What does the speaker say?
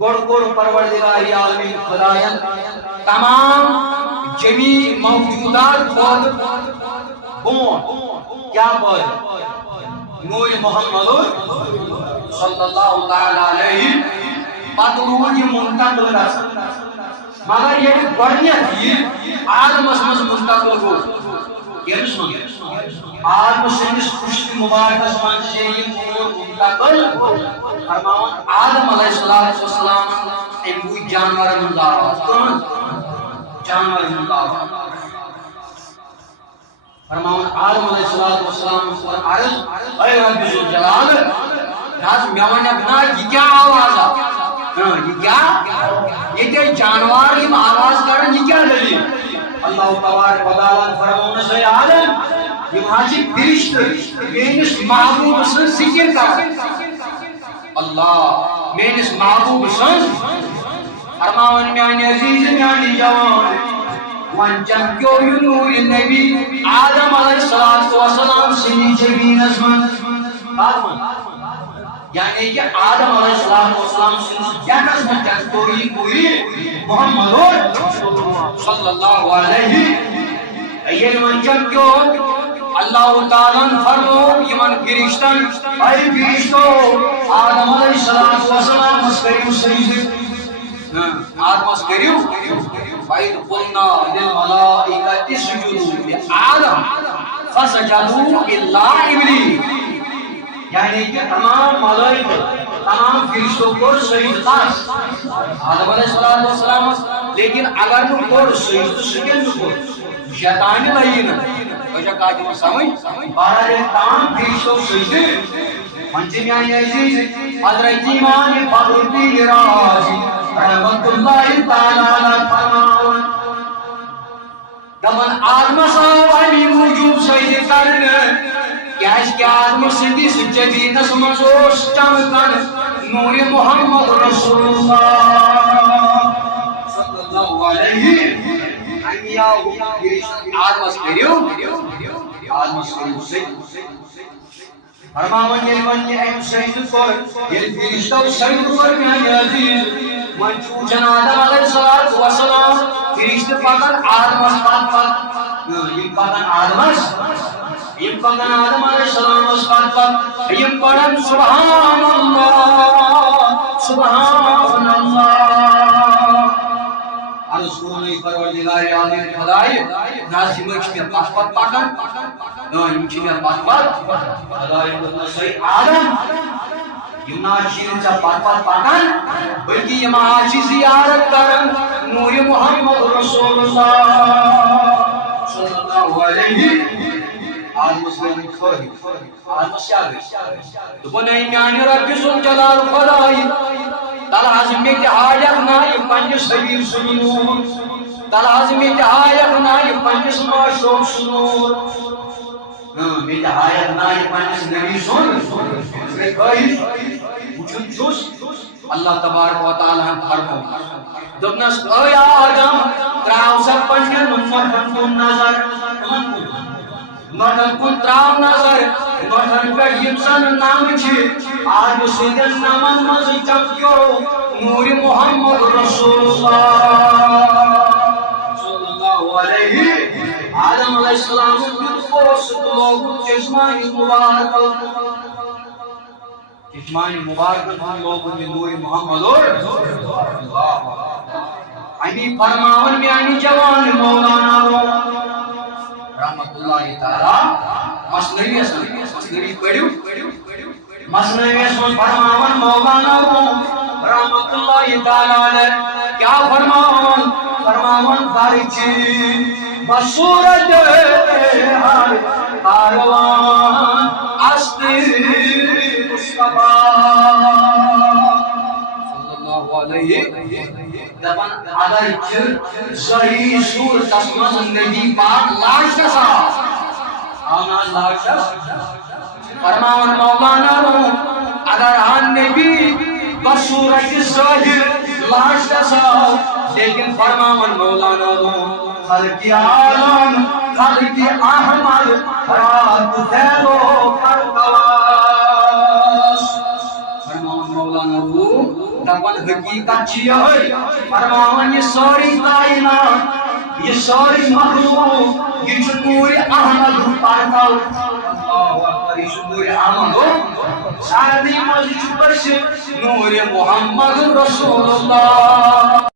گوڑ پروردگار عالمین خدایان تمام جمی موجودات خود بون کیا بول نور محمد صلی اللہ تعالی علیہ پترود یہ منتقل کرسن مگر یہ گوڑنیت یہ آدم اسمس منتقل ہو یہ سن آدم سنس پشت مبارک اسمان سے یہ منتقل فرماؤن آدم علیہ السلام ایک جانور من آواز کون جانور من آواز فرماؤن آدم علیہ السلام پر عرض اے رب ذوالجلال ناز میوانا بنا یہ کیا آواز ہے یہ کیا یہ تے جانور یہ آواز کرن یہ کیا دلیل اللہ تبارک و تعالی فرماؤن سے آدم یہ ماجی فرشت میرس محبوب سے ذکر کر اللہ میرس محبوب سے فرماؤن میانی عزیز میانی جوان وان چمکیو نور نبی آدم علیہ السلام سنی جبین اسمن یعنی کہ آدم علیہ السلام سنی جنس میں چمکوئی کوئی محمد صلی اللہ علیہ یہ وان چمکیو اللہ تعالیٰ فرمو یمن فرشتن اے فرشتو آدم علیہ السلام مسکریو سجدہ آدم مسکریو وَإِذْ قُلْنَا لِلْمَلَائِكَةِ اسْجُدُوا لِآدَمَ فَسَجَدُوا إِلَّا إِبْلِيسَ یعنی کہ تمام ملائکہ تمام فرشتوں کو سجدہ خاص آدم علیہ السلام لیکن اگر نو کو سجدہ سکن نو کو شیطان لئی نہ وجہ کاجی میں سمجھ بہرحال تمام فرشتوں سجدہ منجمیانی عزیز حضرت امام فخرالدین رازی رحمت اللہ تعالی علیہ فرماؤن دمن آدم صاحب علی موجود سجدہ کرنے کیاش کہ آدم سندی سجدین سمجھوش چمکن نور محمد رسول اللہ صلی اللہ علیہ آدم اسکریو فرماون یہ من یہ شہید کو یہ فرشتہ شہید کو میانی عزیز من چوچن آدم علیہ السلام فرشتہ پاکن آدم اسپات یہ پاکن آدم علیہ السلام اسپات یہ پڑھن سبحان اللہ عرض کرنے پروردگار عالمین خدای نازم میں پاسپورٹ پاکن يمكن الباسبار خدای صحیح آدم یہ ناشین چا پاسپورٹ پاکن بلکہ یہ معاشی زیارت کرن نور محمد رسول اللہ صلی اللہ علیہ آدم مسلم خواہی آدم سیاغی تو بنائی میانی رب ذوالجلال خدای تلازم اتحایقنا یہ پنجس حبیب سنور تلازم اتحایقنا یہ پنجس معشوق سنور اتحایقنا یہ پنجس نبی سنور وجود جوش اللہ تبارک و تعالی ہم فرمو دبنس اے آدم تراؤ سب پنجن نمتن کن نظر نوٹن کن تراؤ نظر نوٹن پر یمسن نام چھے آج سیدن نمان مزی چمکیو نور محمد رسول اللہ صلی اللہ علیہ آدم علیہ السلام پوست لوگ چشمانی مبارک لوگوں میں نور محمد انی فرماون میں انی جوان مولانا رحمت اللہ تعالی مصنوی پڑھو مصنوی اسم فرماون مولانا رحمت اللہ تعالی کیا فرماون خارجی بصورت ہر کاروان استی مصطفیٰ صلی اللہ علیہ دبن اگر صحیح صورت اسماء نبی پاک لاشتسا آنا لاشتس فرماون مولانا اگر آن نبی بصورت صحیح لاشتسا لیکن فرماون مولانا خلق عالم خلق احمد رات خیرو کرکواس فرماون مولانا دپن حقیقت یہ فرماون یہ ساری کائنات یہ ساری مخلوق یہ نور احمد پردہ اللہ اکبر یہ نور احمد سارے مجھ پر نور محمد رسول اللہ